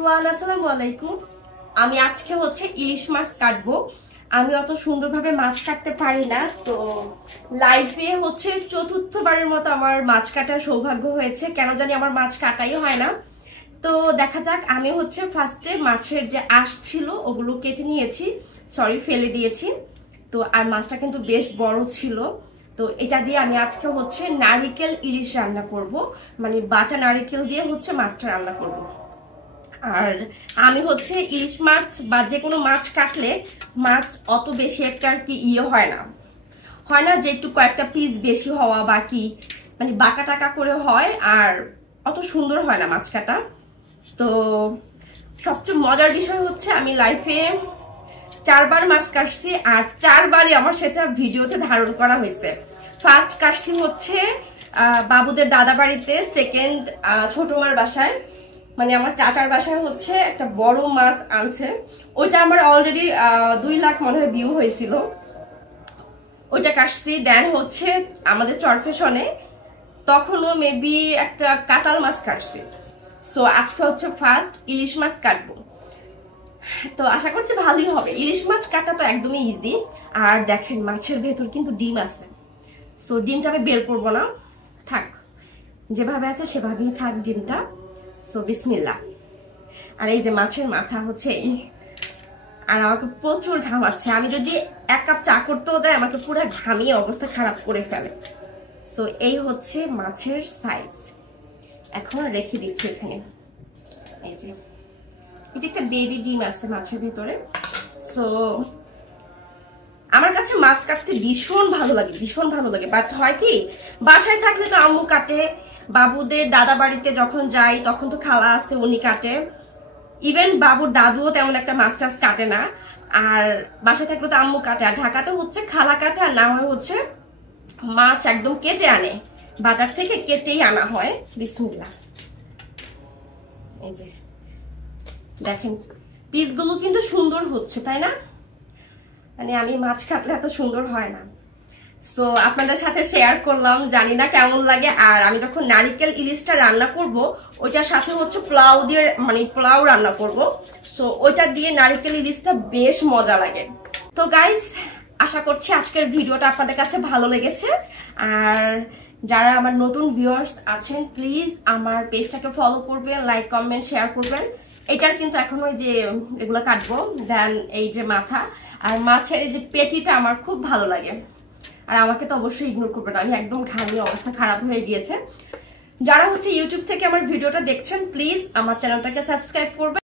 Everyone, আসসালামু আলাইকুম। আমি আজকে হচ্ছে ইলিশ মাছ কাটবো। আমি অত সুন্দরভাবে মাছ কাটতে পারি না, তো লাইফে হচ্ছে চতুর্থবারের মতো আমার মাছ কাটার সৌভাগ্য হয়েছে। কেন জানি আমার মাছ কাটাই হয় না। তো দেখা যাক। আমি হচ্ছে ফার্স্টে মাছের যে আঁশ ছিল ওগুলো কেটে নিয়েছি, ফেলে দিয়েছি। তো আর মাছটা কিন্তু বেশ বড় ছিল। তো এটা দিয়ে আমি আজকে হচ্ছে নারিকেল ইলিশ রান্না করব, মানে বাটা নারিকেল দিয়ে হচ্ছে মাছটা রান্না করব। আর আমি হচ্ছে ইলিশ মাছ বা যে কোনো মাছ কাটলে মাছ অত বেশি একটা আর কি হয় না যে একটু কয়েকটা পিস বেশি হওয়া বাকি, মানে বাঁকা টাকা করে হয়, আর অত সুন্দর হয় না মাছ কাটা। তো সবচেয়ে মজার বিষয় হচ্ছে আমি লাইফে 4বার মাছ কাটছি, আর 4বারই আমার সেটা ভিডিওতে ধারণ করা হয়েছে। ফার্স্ট কাটছি হচ্ছে বাবুদের দাদা বাড়িতে, সেকেন্ড ছোট মার বাসায়, মানে আমার চাচার বাসায় হচ্ছে একটা বড় মাছ আনছে। ওইটা আমার অলরেডি 2 লাখ মনে হয় ভিউ হয়েছিল, ওইটা কাটছি। দেন হচ্ছে আমাদের চরফেশনে তখনও মেবি একটা কাতাল মাছ কাটছি। সো আজকে হচ্ছে ফার্স্ট ইলিশ মাছ কাটবো। তো আশা করছি ভালোই হবে। ইলিশ মাছ কাটা তো একদমই ইজি। আর দেখেন মাছের ভেতর কিন্তু ডিম আছে, সো ডিমটা আমি বের করবো না, থাক যেভাবে আছে সেভাবেই থাক ডিমটা। সো বিসমিল্লাহ। আর এই যে মাছের মাথা হচ্ছে এই, আর আমাকে প্রচুর ঘামাচ্ছে। আমি যদি 1 কাপ চা করতেও যাই আমাকে পুরো ঘামিয়ে অবস্থা খারাপ করে ফেলে। সো এই হচ্ছে মাছের সাইজ। এখন রেখে দিচ্ছি এখানে। এই যে এটা একটা বেবি ডিম আছে মাছের ভেতরে। সো আমার কাছে মাছ কাটতে ভীষণ ভালো লাগে, বাট হয় কি বাসায় থাকলে তো আম্মু কাটে, বাবুদের দাদা বাড়িতে যখন যাই তখন তো খালা আছে উনি কাটে, ইভেন বাবুর দাদুও তেমন একটা মাছ টাছ কাটে না। আর বাসায় থাকলে তো আম্মু কাটে, আর ঢাকাতে হচ্ছে খালা কাটে, আর না হয় হচ্ছে মাছ একদম কেটে আনে, বাজার থেকে কেটেই আনা হয়। বিসমিল্লাহ। এই যে দেখেন পিসগুলো কিন্তু সুন্দর হচ্ছে, তাই না? মানে আমি মাছ কাটলে এত সুন্দর হয় না। সো আপনাদের সাথে শেয়ার করলাম, জানি না কেমন লাগে। আর আমি যখন নারিকেল ইলিশটা রান্না করব ওইটার সাথে হচ্ছে পোলাও দিয়ে, মানে পোলাও রান্না করব, সো ওইটা দিয়ে নারিকেল ইলিশটা বেশ মজা লাগে। তো গাইস, আশা করছি আজকের ভিডিওটা আপনাদের কাছে ভালো লেগেছে। আর যারা আমার নতুন ভিউয়ার্স আছেন প্লিজ আমার পেজটাকে ফলো করবেন, লাইক কমেন্ট শেয়ার করবেন। এটার কিন্তু এখনো এই যে এগুলো কাটবো। দেন এই যে মাথা আর মাছের এই যে পেটিটা আমার খুব ভালো লাগে। আর আমাকে তো অবশ্যই ইগনোর করবেন, আমি একদম ঘামিয়ে অবস্থা খারাপ হয়ে গিয়েছে। যারা হচ্ছে ইউটিউব থেকে আমার ভিডিওটা দেখছেন প্লিজ আমার চ্যানেলটাকে সাবস্ক্রাইব করবেন।